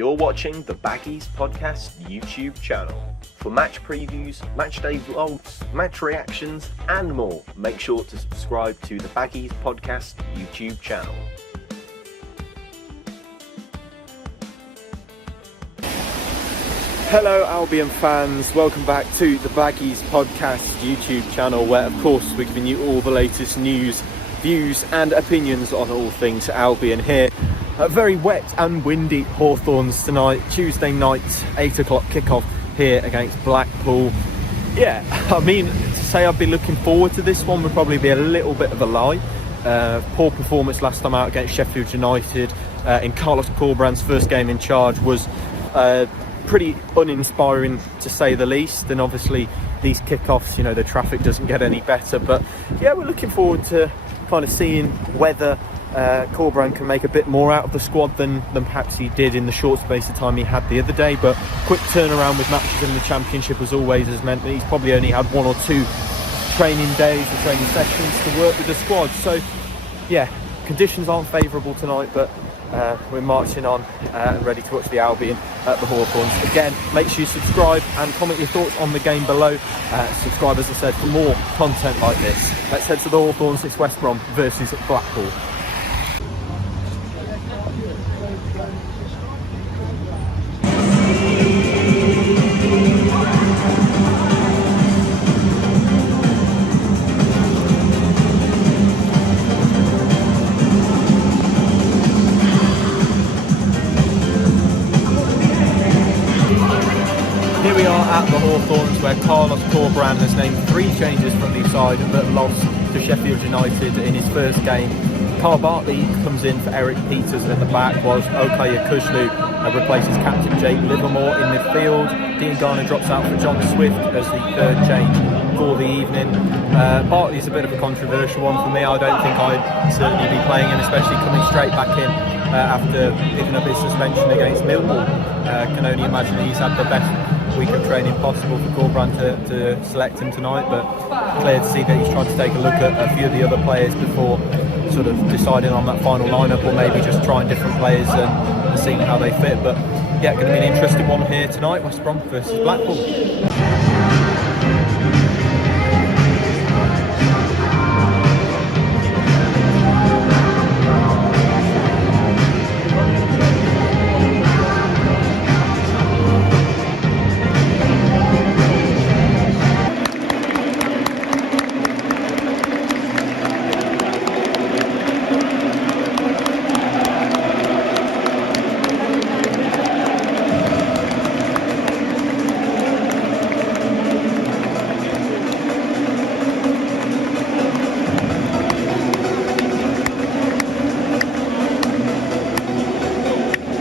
You're watching the Baggies Podcast YouTube channel. For match previews, matchday vlogs, match reactions, and more, make sure to subscribe to the Baggies Podcast YouTube channel. Hello Albion fans, welcome back to the Baggies Podcast YouTube channel, where of course we're giving you all the latest news, views and opinions on all things Albion here. A very wet and windy Hawthorns tonight, Tuesday night, 8 o'clock kickoff here against Blackpool. Yeah, I mean, to say I've been looking forward to this one would probably be a little bit of a lie. Poor performance last time out against Sheffield United in Carlos Corberán's first game in charge was pretty uninspiring to say the least, and obviously these kickoffs, you know, the traffic doesn't get any better, but yeah, we're looking forward to kind of seeing whether Corberán can make a bit more out of the squad than perhaps he did in the short space of time he had the other day. But quick turnaround with matches in the Championship as always has meant that he's probably only had 1 or 2 training days or training sessions to work with the squad. So yeah, conditions aren't favourable tonight, but we're marching on and ready to watch the Albion at the Hawthorns. Again, make sure you subscribe and comment your thoughts on the game below. Subscribe, as I said, for more content like this. Let's head to the Hawthorns. It's West Brom versus Blackpool. Here we are at the Hawthorns, where Carlos Corberán has named 3 changes from the side that lost to Sheffield United in his first game. Carl Bartley comes in for Eric Peters at the back, whilst Yokuslu replaces captain Jake Livermore in midfield. Dean Garner drops out for John Swift as the third change for the evening. Bartley's a bit of a controversial one for me. I don't think I'd certainly be playing him, especially coming straight back in after picking up his suspension against Millwall. Can only imagine that he's had the best week of training possible for Corberán to select him tonight, but clear to see that he's trying to take a look at a few of the other players before sort of deciding on that final lineup, or maybe just trying different players and seeing how they fit. But yeah, going to be an interesting one here tonight, West Brom versus Blackpool.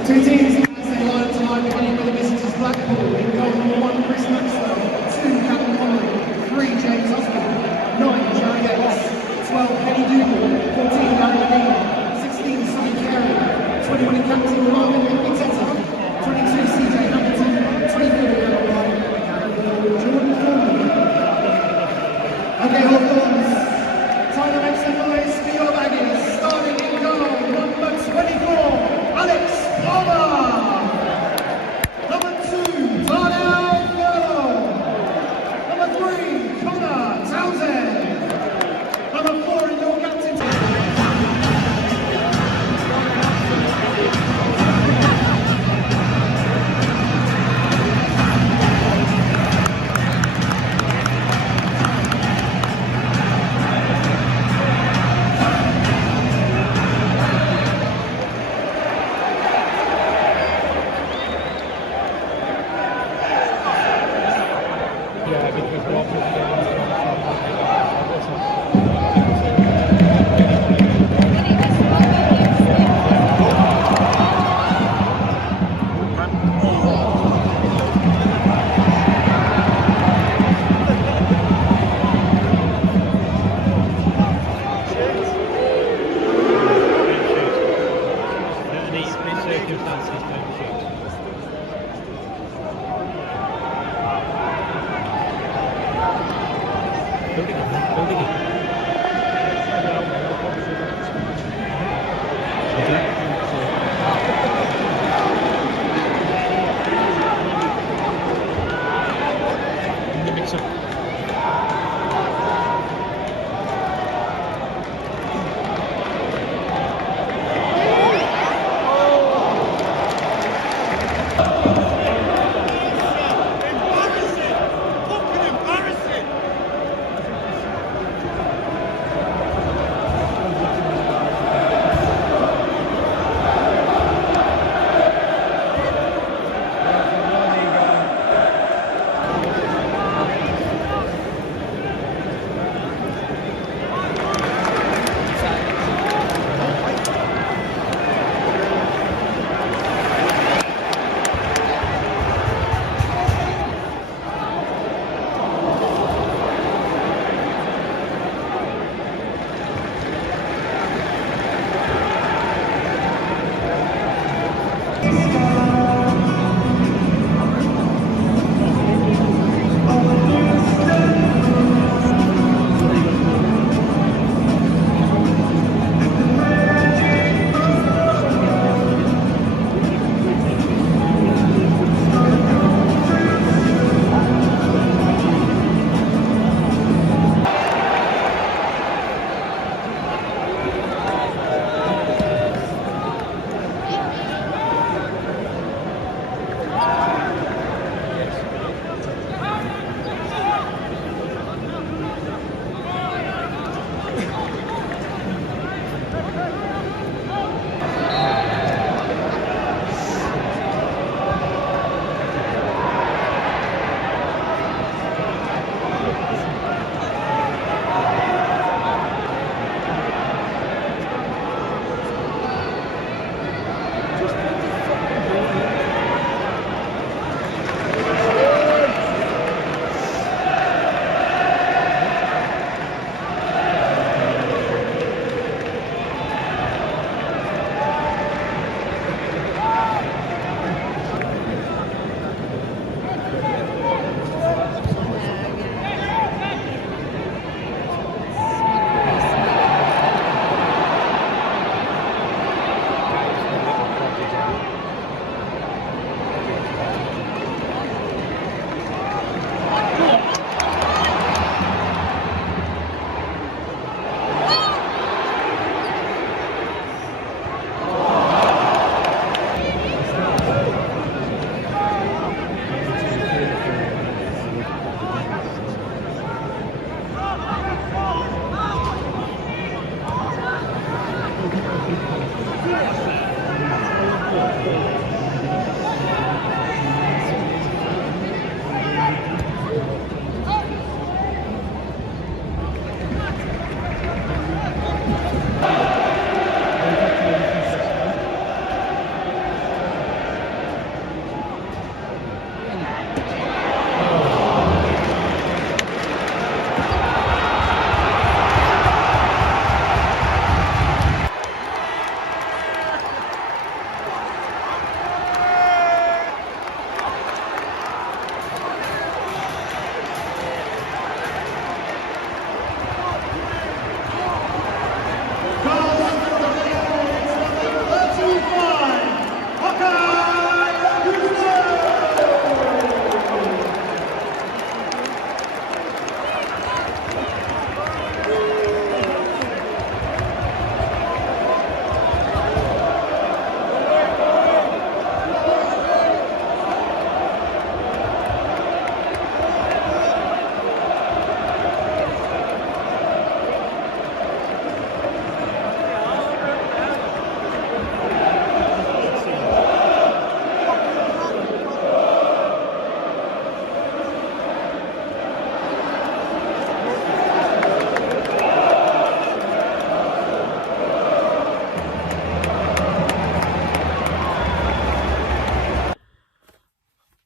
Two teams as they line up tonight, beginning with the visitors Blackpool. In goal number 1, Chris Maxwell. 2, Captain Conley. 3, James Osborne. 9, Jerry Yates. 12, Penny Dougal. 14, Larry Levine. 16, Sonny Carey. 21, Captain Marvin Iteta. 22, CJ Hamilton. 24, Jordan Thornley. Okay, Hawthorns. Time to make some noise for your Baggies. Starting in goal, number 24, Alex. Number 2, Darnell Furlong. Number 3, Connor Townsend. Number 4, in your captain.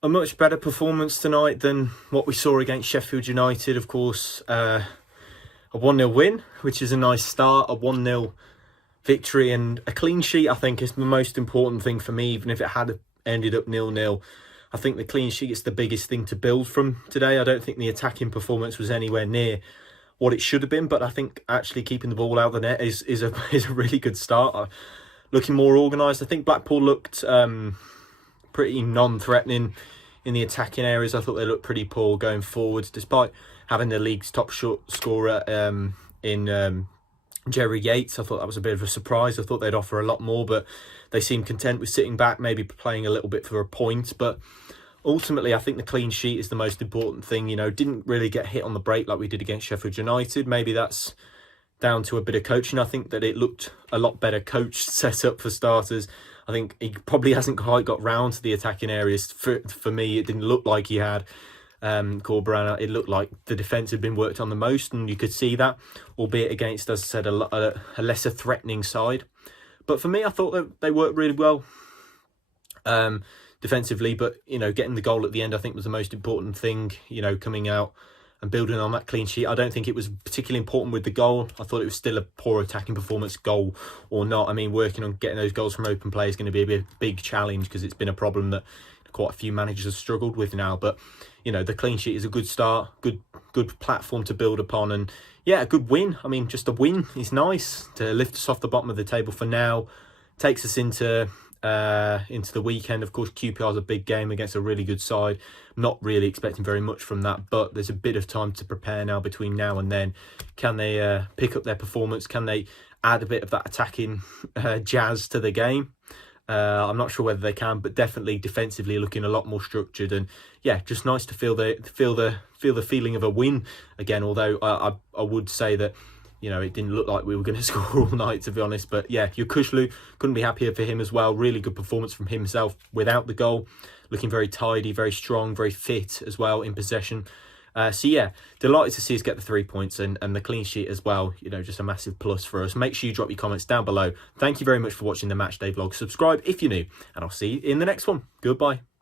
A much better performance tonight than what we saw against Sheffield United. Of course, a 1-0 win, which is a nice start. A 1-0 victory and a clean sheet, I think, is the most important thing for me, even if it had ended up 0-0. I think the clean sheet is the biggest thing to build from today. I don't think the attacking performance was anywhere near what it should have been, but I think actually keeping the ball out of the net is a really good start. Looking more organised. I think Blackpool looked pretty non-threatening in the attacking areas. I thought they looked pretty poor going forwards, despite having the league's top scorer in Jerry Yates, I thought that was a bit of a surprise. I thought they'd offer a lot more, but they seemed content with sitting back, maybe playing a little bit for a point. But ultimately, I think the clean sheet is the most important thing. You know, didn't really get hit on the break like we did against Sheffield United. Maybe that's down to a bit of coaching. I think that it looked a lot better coached, set up for starters. I think he probably hasn't quite got round to the attacking areas. For me, it didn't look like he had. Corberán, it looked like the defence had been worked on the most, and you could see that, albeit against, as I said, a lesser threatening side. But for me, I thought that they worked really well defensively, but, you know, getting the goal at the end, I think, was the most important thing, you know, coming out and building on that clean sheet. I don't think it was particularly important with the goal. I thought it was still a poor attacking performance, goal or not. I mean, working on getting those goals from open play is going to be a big challenge, because it's been a problem that quite a few managers have struggled with now. But, you know, the clean sheet is a good start, good platform to build upon, and yeah, a good win. I mean, just a win is nice to lift us off the bottom of the table for now. Takes us into the weekend. Of course, QPR is a big game against a really good side. Not really expecting very much from that, but there's a bit of time to prepare now between now and then. Can they pick up their performance? Can they add a bit of that attacking jazz to the game? I'm not sure whether they can, but definitely defensively looking a lot more structured, and yeah, just nice to feel the feeling of a win again. Although I would say that, you know, it didn't look like we were going to score all night, to be honest. But yeah, Yokuslu, couldn't be happier for him as well. Really good performance from himself without the goal. Looking very tidy, very strong, very fit as well in possession. So yeah, delighted to see us get the 3 points and the clean sheet as well. You know, just a massive plus for us. Make sure you drop your comments down below. Thank you very much for watching the Matchday vlog. Subscribe if you're new, and I'll see you in the next one. Goodbye.